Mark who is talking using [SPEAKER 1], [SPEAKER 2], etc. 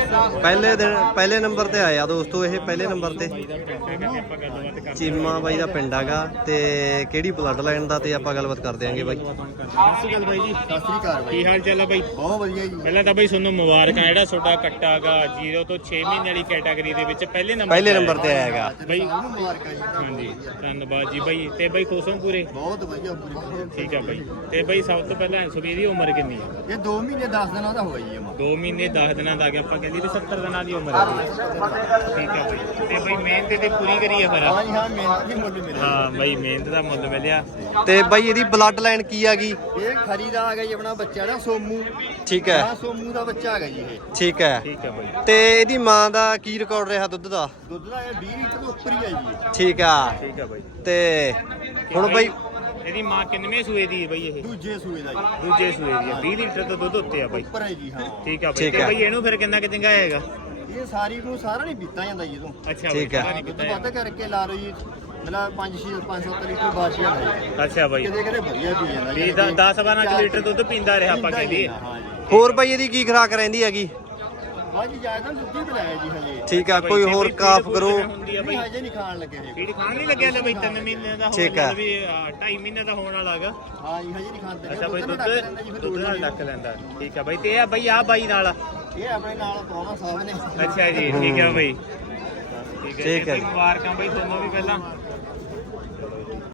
[SPEAKER 1] ਪਹਿਲੇ ਨੰਬਰ ਤੇ ਆਇਆ ਦੋਸਤੋ, ਇਹ ਪਹਿਲੇ ਨੰਬਰ ਤੇ ਚੀਮਾ ਬਾਈ ਦਾ ਪਿੰਡ ਹੈਗਾ ਤੇ ਕਿਹੜੀ ਬਲੱਡ ਲਾਈਨ ਦਾ, ਤੇ ਆਪਾਂ ਗੱਲਬਾਤ ਕਰ ਦਿਆਂਗੇ ਬਾਈ।
[SPEAKER 2] ਸਤਿ ਬਾਈ ਜੀ। ਸਤਿ ਸ੍ਰੀ ਅਕਾਲ ਬਾਈ।
[SPEAKER 3] ਕੀ ਹਾਲ ਚਾਲ ਹੈ ਬਾਈ?
[SPEAKER 2] ਬਹੁਤ ਵਧੀਆ ਜੀ।
[SPEAKER 3] ਪਹਿਲਾਂ ਤਾਂ ਬਾਈ ਤੁਹਾਨੂੰ ਮੁਬਾਰਕਾਂ, ਜਿਹੜਾ ਤੁਹਾਡਾ ਕੱਟਾ ਹੈਗਾ 0 ਤੋਂ 6 ਮਹੀਨੇ ਵਾਲੀ ਕੈਟਾਗਰੀ ਦੇ ਵਿੱਚ ਪਹਿਲੇ ਨੰਬਰ
[SPEAKER 1] ਤੇ ਆਇਆ ਹੈਗਾ
[SPEAKER 3] ਬਾਈ।
[SPEAKER 2] ਮੁਬਾਰਕਾਂ ਜੀ।
[SPEAKER 3] ਹਾਂਜੀ ਧੰਨਵਾਦ ਜੀ ਬਾਈ। ਤੇ ਬਾਈ ਖੁਸ਼ ਹੋ ਪੂਰੇ?
[SPEAKER 2] ਬਹੁਤ ਵਧੀਆ ਪੂਰੀ।
[SPEAKER 3] ਠੀਕ ਆ ਬਾਈ। ਤੇ ਬਾਈ ਸਭ ਤੋਂ ਪਹਿਲਾਂ ਸੁਬੀ ਦੀ ਉਮਰ ਕਿੰਨੀ ਹੈ?
[SPEAKER 2] ਇਹ 2 ਮਹੀਨੇ 10 ਦਿਨਾਂ ਦਾ ਹੋ ਗਿਆ ਜੀ।
[SPEAKER 3] 2 ਮਹੀਨੇ 10 ਦਿਨਾਂ ਦਾ ਗਿਆ, ਆਪਾਂ ਕਹਿੰਦੇ ਵੀ 70 ਦਿਨਾਂ ਦੀ ਉਮਰ ਹੈ। ਠੀਕ ਆ ਬਾਈ। ਤੇ ਬਾਈ ਮਿਹਨਤ ਤੇ ਪੂਰੀ ਕਰੀ ਆ ਫਿਰ?
[SPEAKER 2] ਹਾਂ ਜੀ ਹਾਂ, ਮਿਹਨਤ ਦੀ ਮੁੱਲ ਮਿਲਿਆ।
[SPEAKER 3] ਹਾਂ ਬਾਈ ਮਿਹਨਤ ਦਾ ਮੁੱਲ ਮਿਲਿਆ।
[SPEAKER 1] ਤੇ ਬਾਈ ਇਹਦੀ ਬਲੱਡ ਲਾਈਨ ਕੀ ਹੈਗੀ?
[SPEAKER 2] ਇਹ ਖਰੀ ਦਾ ਆ ਗਿਆ ਜੀ ਆਪਣਾ ਬੱਚਾ ਦਾ ਸੋਮੂ।
[SPEAKER 1] ਠੀਕ ਹੈ।
[SPEAKER 2] ਹਾਂ ਸੋਮੂ ਦਾ ਬੱਚਾ ਹੈਗਾ ਜੀ ਇਹ।
[SPEAKER 1] ਠੀਕ ਹੈ।
[SPEAKER 3] ਠੀਕ ਆ ਬਾਈ।
[SPEAKER 1] ਤੇ ਇਹਦੀ ਮਾਂ ਦਾ ਕੀ ਰਿਕਾਰਡ ਰਿਹਾ ਦੁੱਧ ਦਾ?
[SPEAKER 2] ਦੁੱਧ ਦਾ ਇਹ 20 ਲੀਟਰ ਤੋਂ ਉੱਪਰ ਹੀ ਹੈ ਜੀ।
[SPEAKER 1] ਠੀਕ ਆ।
[SPEAKER 3] ਠੀਕ ਆ ਬਾਈ।
[SPEAKER 1] ਤੇ ਹੁਣ ਬਾਈ
[SPEAKER 3] ਇਹਦੀ ਮਾਂ ਕਿੰਨਵੇਂ ਸੂਏ ਦੀ ਹੈ ਬਾਈ? ਇਹ
[SPEAKER 2] ਦੂਜੇ ਸੂਏ ਦਾ ਜੀ।
[SPEAKER 3] ਦੂਜੇ ਸੂਏ ਦੀ ਹੈ। 20 ਲੀਟਰ ਤੋਂ ਦੁੱਧ ਉੱਤੇ ਆ ਬਾਈ।
[SPEAKER 2] ਉੱਪਰ ਹੈ ਜੀ ਹਾਂ।
[SPEAKER 3] ਠੀਕ ਆ ਬਾਈ। ਤੇ ਬਾਈ ਇਹਨੂੰ ਫਿਰ ਕਿੰਨਾ ਕਿ ਚੰਗਾ ਹੈਗਾ?
[SPEAKER 2] ਇਹ ਸਾਰੀ ਨੂੰ ਸਾਰਾ ਨਹੀਂ ਪੀਤਾ ਜਾਂਦਾ ਜੀ ਤੋਂ।
[SPEAKER 3] ਅੱਛਾ
[SPEAKER 1] ਠੀਕ ਹੈ।
[SPEAKER 2] ਦੁੱਧ ਵੱਧ ਕਰਕੇ ਲਾ ਲਓ ਜੀ, ਮਤਲਬ 5-7 ਲੀਟਰ ਬਾਸ਼ੀਆਂ ਦਾ ਜੀ।
[SPEAKER 3] ਅੱਛਾ ਬਾਈ।
[SPEAKER 2] ਕਿਤੇ ਕਿਤੇ ਵਧੀਆ ਪੀ ਜਾਂਦਾ
[SPEAKER 3] ਵੀ 10-12 ਲੀਟਰ ਦੁੱਧ ਪੀਂਦਾ ਰਿਹਾ ਆਪਾਂ ਕਹਿੰਦੇ।
[SPEAKER 2] ਹਾਂ ਜੀ।
[SPEAKER 1] ਹੋਰ ਬਾਈ ਇਹਦੀ ਕੀ ਖੁਰਾਕ ਰਹਿੰਦੀ ਹੈਗੀ?
[SPEAKER 2] ਬਾਜੀ ਜਾਇਦਾ ਦੁੱਧ ਹੀ ਪਿਲਾਇਆ ਜੀ ਹਲੇ।
[SPEAKER 1] ਠੀਕ ਆ। ਕੋਈ ਹੋਰ ਕਾਫ ਕਰੋ?
[SPEAKER 2] ਨਹੀਂ ਹਜੇ ਨਹੀਂ ਖਾਣ ਲੱਗੇ ਜੀ।
[SPEAKER 3] ਫੀਡ ਖਾਣ ਨਹੀਂ ਲੱਗਿਆ ਲੈ ਬਾਈ 3 ਮਹੀਨੇ ਦਾ ਹੋ
[SPEAKER 1] ਠੀਕ
[SPEAKER 3] ਗਿਆ
[SPEAKER 1] ਹੈ।
[SPEAKER 3] ਵੀ 2.5 ਮਹੀਨੇ ਦਾ ਹੋਣ ਵਾਲਾ ਹੈਗਾ।
[SPEAKER 2] ਹਾਂ ਜੀ ਹਜੇ ਨਹੀਂ ਖਾਂਦੇ।
[SPEAKER 3] ਅੱਛਾ ਬਾਈ ਦੁੱਧ ਨਾਲ ਡੱਕ ਲੈਂਦਾ। ਠੀਕ ਆ ਬਾਈ। ਤੇ ਇਹ ਆ ਬਾਈ ਆ ਬਾਈ ਨਾਲ?
[SPEAKER 2] ਇਹ ਆਪਣੇ ਨਾਲ ਪਾਉਣਾ ਸਾਹਿਬ ਨੇ।
[SPEAKER 3] ਅੱਛਾ ਜੀ। ਠੀਕ ਆ ਬਾਈ।
[SPEAKER 1] ਠੀਕ ਹੈ।
[SPEAKER 3] ਮੁਬਾਰਕਾਂ ਬਾਈ ਤੁਹਾਨੂੰ ਵੀ ਪਹਿਲਾਂ।